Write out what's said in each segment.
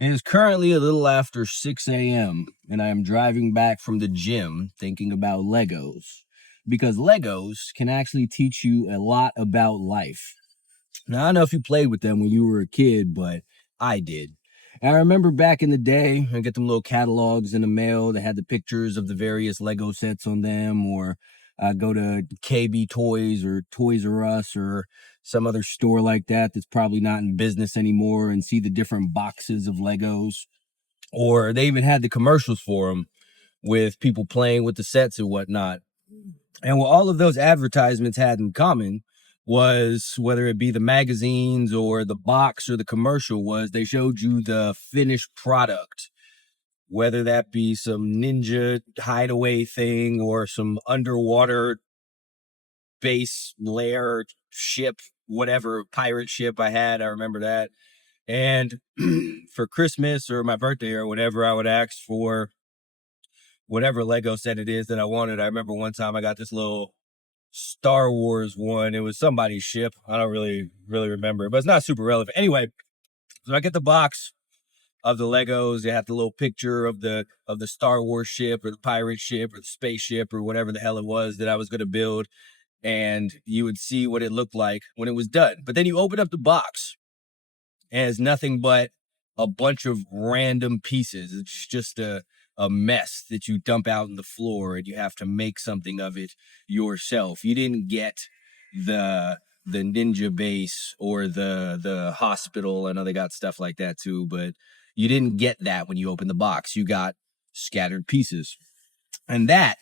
It is currently a little after 6 a.m., and I am driving back from the gym thinking about Legos. Because Legos can actually teach you a lot about life. Now, I don't know if you played with them when you were a kid, but I did. And I remember back in the day, I get them little catalogs in the mail that had the pictures of the various Lego sets on them, or I go to KB Toys or Toys R Us or some other store like that that's probably not in business anymore and see the different boxes of Legos. Or they even had the commercials for them with people playing with the sets and whatnot. And what all of those advertisements had in common was, whether it be the magazines or the box or the commercial, was they showed you the finished product, whether that be some ninja hideaway thing or some underwater base lair ship, whatever pirate ship I had. I remember that. And for Christmas or my birthday or whatever, I would ask for whatever Lego set it is that I wanted. I remember one time I got this little Star Wars one. It was somebody's ship. I don't really remember, but it's not super relevant. Anyway, so I get the box of the Legos. They have the little picture of the Star Wars ship or the pirate ship or the spaceship or whatever the hell it was that I was going to build, and you would see what it looked like when it was done. But then you open up the box, and it's nothing but a bunch of random pieces. It's just a mess that you dump out on the floor, and you have to make something of it yourself. You didn't get the ninja base or the hospital. I know they got stuff like that too, but you didn't get that when you opened the box. You got scattered pieces. And that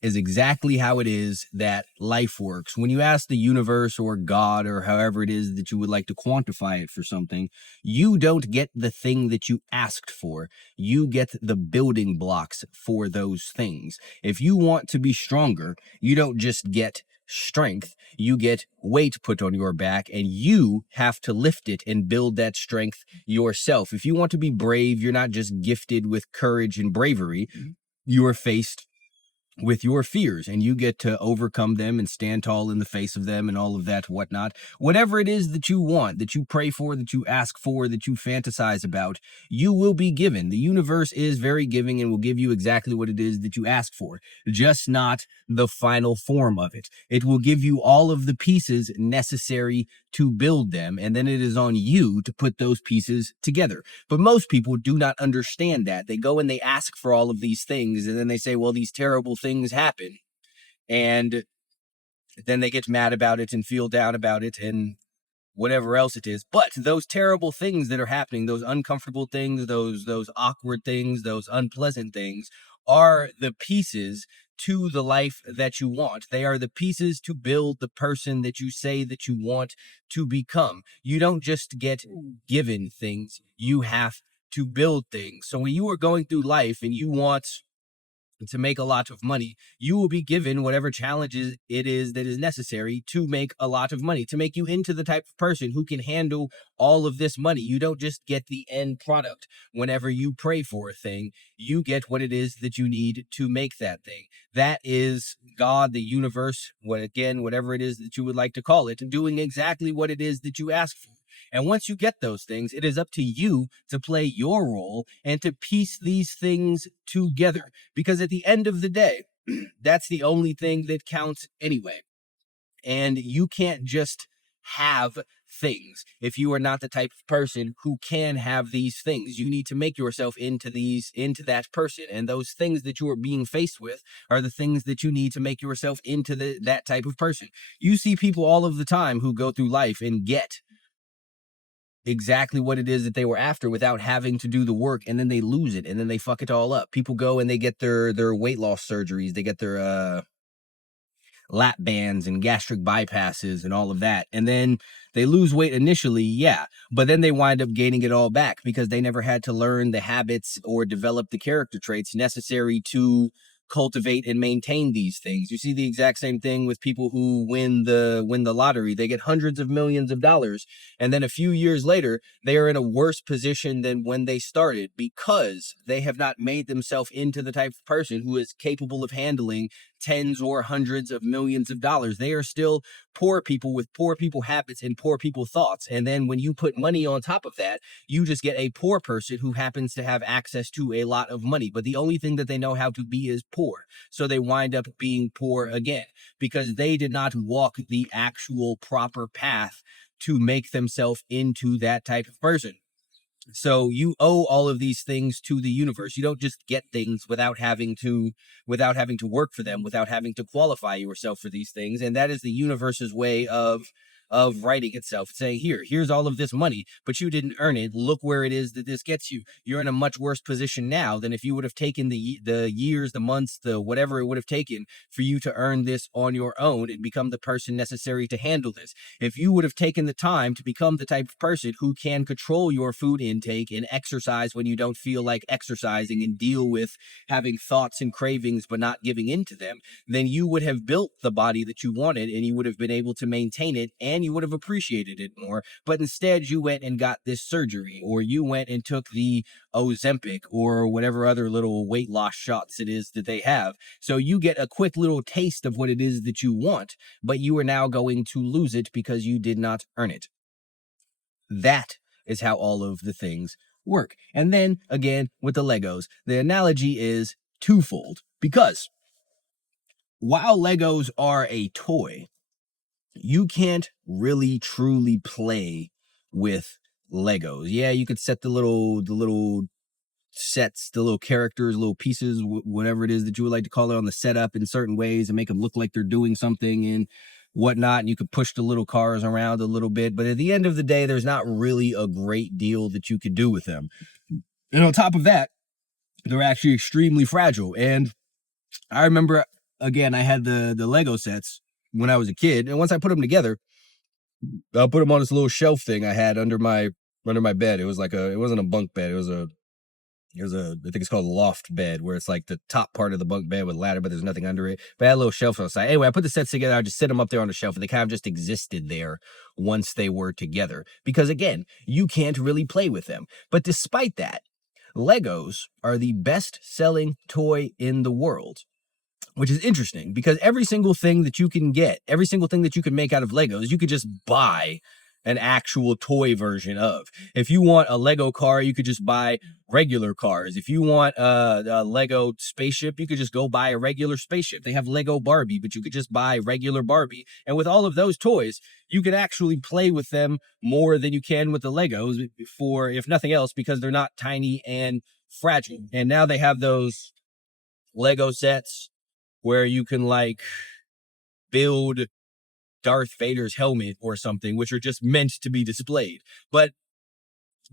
is exactly how it is that life works. When you ask the universe or God or however it is that you would like to quantify it for something, you don't get the thing that you asked for. You get the building blocks for those things. If you want to be stronger, you don't just get strength. You get weight put on your back, and you have to lift it and build that strength yourself. If you want to be brave, you're not just gifted with courage and bravery. You are faced with your fears, and you get to overcome them and stand tall in the face of them and all of that whatnot. Whatever it is that you want, that you pray for, that you ask for, that you fantasize about, you will be given. The universe is very giving and will give you exactly what it is that you ask for, just not the final form of it. It will give you all of the pieces necessary to build them, and then it is on you to put those pieces together. But most people do not understand that. They go and they ask for all of these things, and then they say, well, these terrible things happen. And then they get mad about it and feel down about it and whatever else it is. But those terrible things that are happening, those uncomfortable things, those awkward things, those unpleasant things, are the pieces to the life that you want. They are the pieces to build the person that you say that you want to become. You don't just get given things, you have to build things. So when you are going through life and you want to make a lot of money, you will be given whatever challenges it is that is necessary to make a lot of money, to make you into the type of person who can handle all of this money. You don't just get the end product. Whenever you pray for a thing, you get what it is that you need to make that thing. That is God, the universe, whatever it is that you would like to call it, doing exactly what it is that you ask for. And once you get those things, it is up to you to play your role and to piece these things together. Because at the end of the day, that's the only thing that counts anyway. And you can't just have things if you are not the type of person who can have these things. You need to make yourself into that person, and those things that you are being faced with are the things that you need to make yourself into that type of person. You see people all of the time who go through life and get exactly what it is that they were after without having to do the work, and then they lose it and then they fuck it all up. People go and they get their weight loss surgeries, they get their lap bands and gastric bypasses and all of that, and then they lose weight initially, yeah, but then they wind up gaining it all back because they never had to learn the habits or develop the character traits necessary to cultivate and maintain these things. You see the exact same thing with people who win the lottery. They get hundreds of millions of dollars, and then a few years later they are in a worse position than when they started because they have not made themselves into the type of person who is capable of handling tens or hundreds of millions of dollars. They are still poor people with poor people habits and poor people thoughts. And then when you put money on top of that, you just get a poor person who happens to have access to a lot of money. But the only thing that they know how to be is poor. So they wind up being poor again because they did not walk the actual proper path to make themselves into that type of person. So you owe all of these things to the universe. You don't just get things without having to work for them, without having to qualify yourself for these things. And that is the universe's way of writing itself, saying, here's all of this money, but you didn't earn it. Look where it is that this gets you. You're in a much worse position now than if you would have taken the years, the months, the whatever it would have taken for you to earn this on your own and become the person necessary to handle this. If you would have taken the time to become the type of person who can control your food intake and exercise when you don't feel like exercising and deal with having thoughts and cravings but not giving in to them, then you would have built the body that you wanted and you would have been able to maintain it and you would have appreciated it more. But instead, you went and got this surgery, or you went and took the Ozempic or whatever other little weight loss shots it is that they have. So you get a quick little taste of what it is that you want, but you are now going to lose it because you did not earn it. That is how all of the things work. And then again, with the Legos, the analogy is twofold because while Legos are a toy, you can't really truly play with Legos. Yeah, you could set the little sets, the little characters, little pieces, whatever it is that you would like to call it, on the setup in certain ways and make them look like they're doing something and whatnot. And you could push the little cars around a little bit. But at the end of the day, there's not really a great deal that you could do with them. And on top of that, they're actually extremely fragile. And I remember, again, I had the Lego sets when I was a kid. And once I put them together, I put them on this little shelf thing I had under my bed. It was like it wasn't a bunk bed. I think it's called a loft bed, where it's like the top part of the bunk bed with ladder, but there's nothing under it. But I had a little shelf outside. Anyway, I put the sets together. I just set them up there on the shelf, and they kind of just existed there once they were together. Because again, you can't really play with them. But despite that, Legos are the best-selling toy in the world, which is interesting because every single thing that you can get, every single thing that you can make out of Legos, you could just buy an actual toy version of. If you want a Lego car, you could just buy regular cars. If you want a Lego spaceship, you could just go buy a regular spaceship. They have Lego Barbie, but you could just buy regular Barbie. And with all of those toys, you can actually play with them more than you can with the Legos, for, if nothing else, because they're not tiny and fragile. And now they have those Lego sets where you can like build Darth Vader's helmet or something, which are just meant to be displayed. But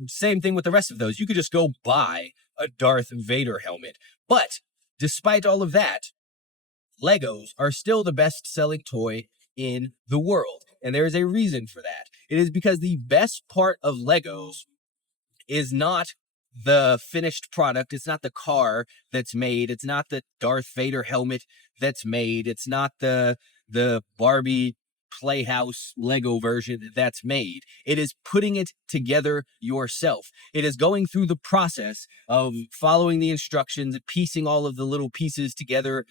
same thing with the rest of those. You could just go buy a Darth Vader helmet. But despite all of that, Legos are still the best-selling toy in the world. And there is a reason for that. It is because the best part of Legos is not the finished product. It's not the car that's made. It's not the Darth Vader helmet that's made. It's not the Barbie Playhouse Lego version that's made. It is putting it together yourself. It is going through the process of following the instructions, piecing all of the little pieces together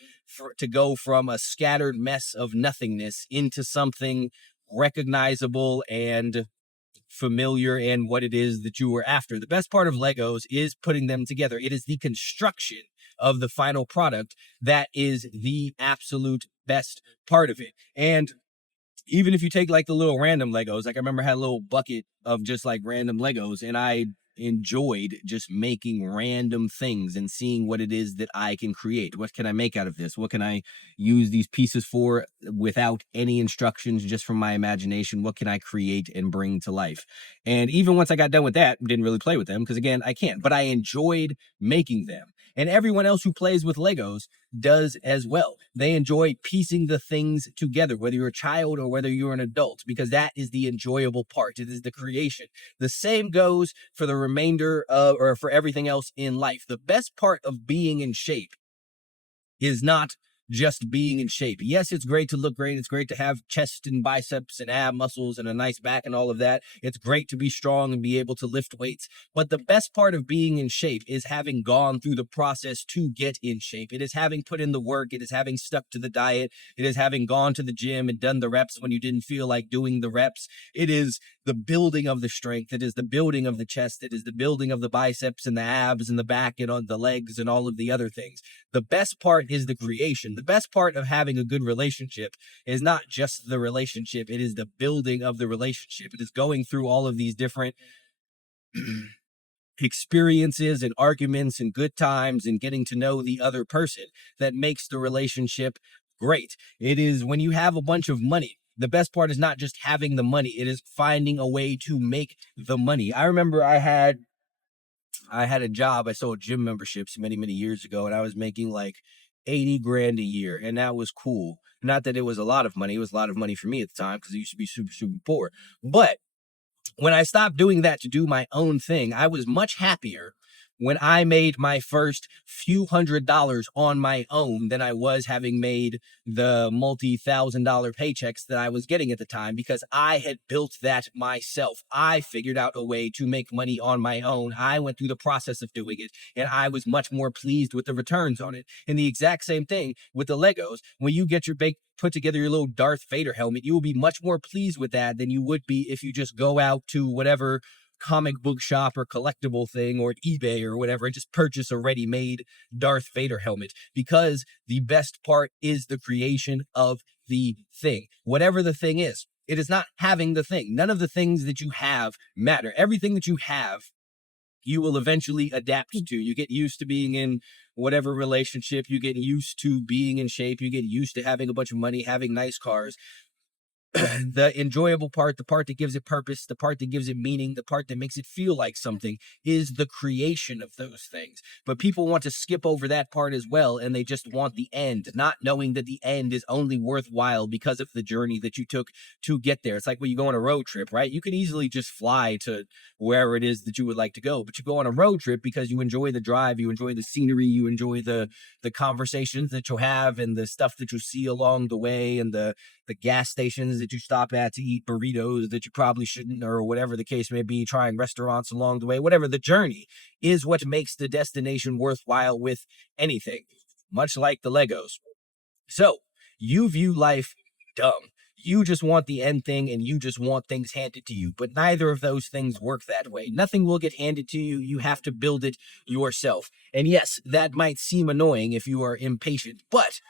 to go from a scattered mess of nothingness into something recognizable and familiar and what it is that you were after. The best part of Legos is putting them together. It is the construction of the final product that is the absolute best part of it. And even if you take like the little random Legos, like I remember I had a little bucket of just like random Legos, and I enjoyed just making random things and seeing what it is that I can create. What can I make out of this? What can I use these pieces for without any instructions, just from my imagination? What can I create and bring to life? And even once I got done with that, didn't really play with them because again, I can't, but I enjoyed making them. And everyone else who plays with Legos does as well. They enjoy piecing the things together, whether you're a child or whether you're an adult, because that is the enjoyable part. It is the creation. The same goes for the remainder of, or for everything else in life. The best part of being in shape is not just being in shape. Yes, it's great to look great. It's great to have chest and biceps and ab muscles and a nice back and all of that. It's great to be strong and be able to lift weights. But the best part of being in shape is having gone through the process to get in shape. It is having put in the work. It is having stuck to the diet. It is having gone to the gym and done the reps when you didn't feel like doing the reps. It is the building of the strength. It is the building of the chest. It is the building of the biceps and the abs and the back and on the legs and all of the other things. The best part is the creation. The best part of having a good relationship is not just the relationship. It is the building of the relationship. It is going through all of these different experiences and arguments and good times and getting to know the other person that makes the relationship great. It is when you have a bunch of money. The best part is not just having the money. It is finding a way to make the money. I remember I had a job. I sold gym memberships many, many years ago, and I was making like 80 grand a year. And that was cool. Not that it was a lot of money. It was a lot of money for me at the time because I used to be super, super poor. But when I stopped doing that to do my own thing, I was much happier when I made my first few $100s on my own than I was having made the multi-$1,000 paychecks that I was getting at the time, because I had built that myself. I figured out a way to make money on my own. I went through the process of doing it, and I was much more pleased with the returns on it. And the exact same thing with the Legos. When you get your put together your little Darth Vader helmet, you will be much more pleased with that than you would be if you just go out to whatever comic book shop or collectible thing or eBay or whatever and just purchase a ready-made Darth Vader helmet, because the best part is the creation of the thing. Whatever the thing is, it is not having the thing. None of the things that you have matter. Everything that you have, you will eventually adapt to. You get used to being in whatever relationship, you get used to being in shape, you get used to having a bunch of money, having nice cars. The enjoyable part, the part that gives it purpose, the part that gives it meaning, the part that makes it feel like something, is the creation of those things. But people want to skip over that part as well, and they just want the end, not knowing that the end is only worthwhile because of the journey that you took to get there. It's like when you go on a road trip, right? You could easily just fly to wherever it is that you would like to go, but you go on a road trip because you enjoy the drive, you enjoy the scenery, you enjoy the conversations that you'll have and the stuff that you see along the way, and the gas stations that you stop at to eat burritos that you probably shouldn't, or whatever the case may be, trying restaurants along the way. Whatever, the journey is what makes the destination worthwhile with anything, much like the Legos. So you view life dumb. You just want the end thing and you just want things handed to you. But neither of those things work that way. Nothing will get handed to you. You have to build it yourself. And yes, that might seem annoying if you are impatient, but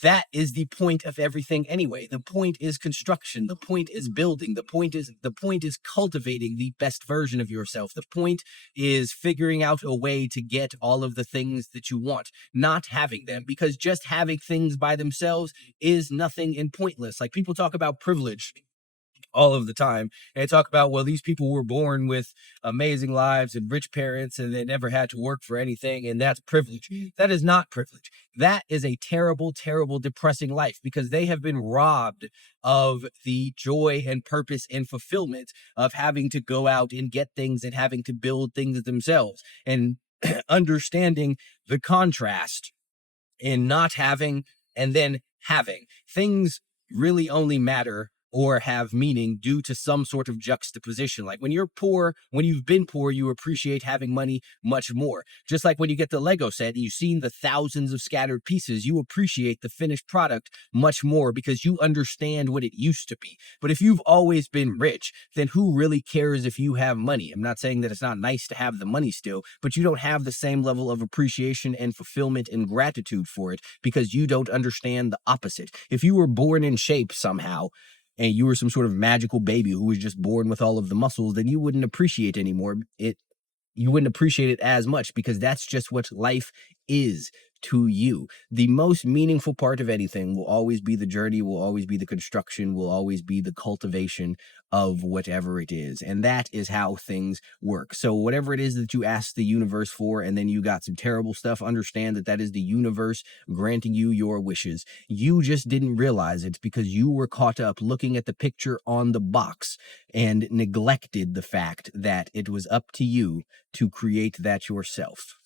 that is the point of everything anyway. The point is construction. The point is building. The point is cultivating the best version of yourself. The point is figuring out a way to get all of the things that you want, not having them, because just having things by themselves is nothing and pointless. Like, people talk about privilege all of the time, and they talk about, well, these people were born with amazing lives and rich parents and they never had to work for anything, and that's privilege. That is not privilege. That is a terrible, terrible, depressing life, because they have been robbed of the joy and purpose and fulfillment of having to go out and get things and having to build things themselves, and understanding the contrast in not having and then having. Things really only matter or have meaning due to some sort of juxtaposition. Like, when you're poor, when you've been poor, you appreciate having money much more. Just like when you get the Lego set and you've seen the thousands of scattered pieces, you appreciate the finished product much more because you understand what it used to be. But if you've always been rich, then who really cares if you have money? I'm not saying that it's not nice to have the money still, but you don't have the same level of appreciation and fulfillment and gratitude for it because you don't understand the opposite. If you were born in shape somehow, and you were some sort of magical baby who was just born with all of the muscles, then you wouldn't appreciate anymore. You wouldn't appreciate it as much because that's just what life is to you. The most meaningful part of anything will always be the journey, will always be the construction, will always be the cultivation of whatever it is. And that is how things work. So whatever it is that you ask the universe for, and then you got some terrible stuff, understand that that is the universe granting you your wishes. You just didn't realize it because you were caught up looking at the picture on the box and neglected the fact that it was up to you to create that yourself.